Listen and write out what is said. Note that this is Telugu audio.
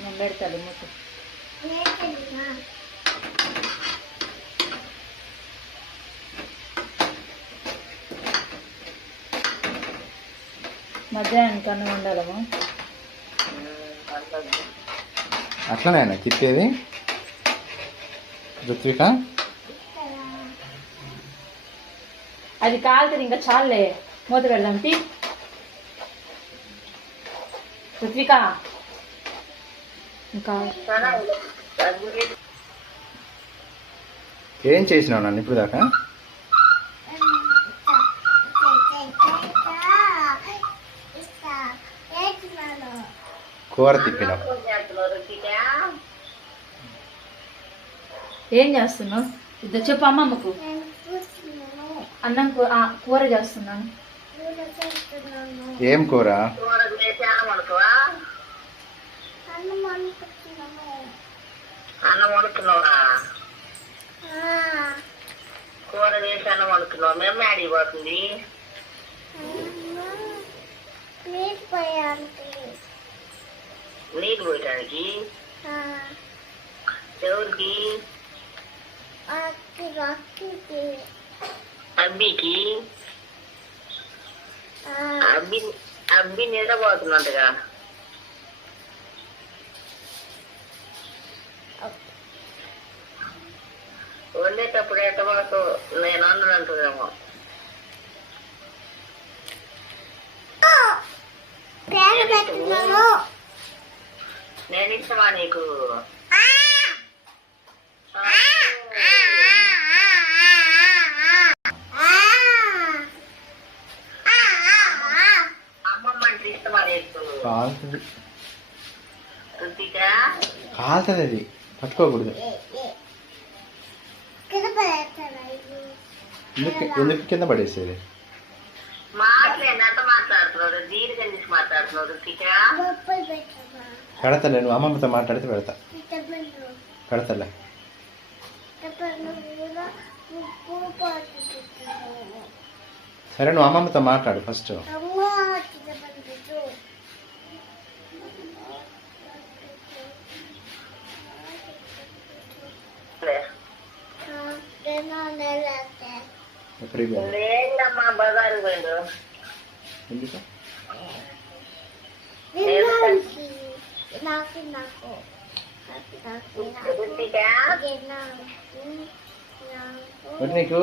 నేను పెడతాను మూత. మధ్యాహ్నానికి అన్నం వండాలమ్మా. అట్లనే తిప్పేది ఋత్విక. అది కాలుతుంది ఇంకా చాలే, మూత పెడదాం. ఋత్విక ఇంకా ఏం చేసినావు నన్ను ఇప్పుడు దాకా? కూర తిప్పినావు. ఏం చేస్తున్నావు? ఇద్దరు చెప్పు అమ్మమ్మకు. అన్నం కూర చేస్తున్నాను. ఏం కూర? అన్నం వండుతున్నావా? కూర చేసి అన్నం వండుతున్నావు. మేము మ్యాడీ పోతుంది. నీళ్ళు పోయటానికి. ఎవరికి? అబ్బికి. అబ్బి నిద్రపోతున్నట్టుగా. వండేటప్పుడు ఎట్టబాటు నేను అన్నంటుందేమో. నేను ఇష్టమా నీకు? అమ్మమ్మ అంటే ఇష్టమా నీకు? కాలుతుంది. రుచిక కాలుతుంది, అది పట్టుకోకూడదు. ఎందుకు కింద పడేసేది? మాట్లాడినంత మాట్లాడుతున్నారు, దీనిగా తీసి మాట్లాడుతున్నారు. రుచిక పెడతలే, నువ్వు అమ్మమ్మతో మాట్లాడితే పెడతా. పెడతలే. సరే, నువ్వు అమ్మమ్మతో మాట్లాడు ఫస్ట్. లేదమ్మా, బజారు పోయిండు. ఎందుకు? నీకు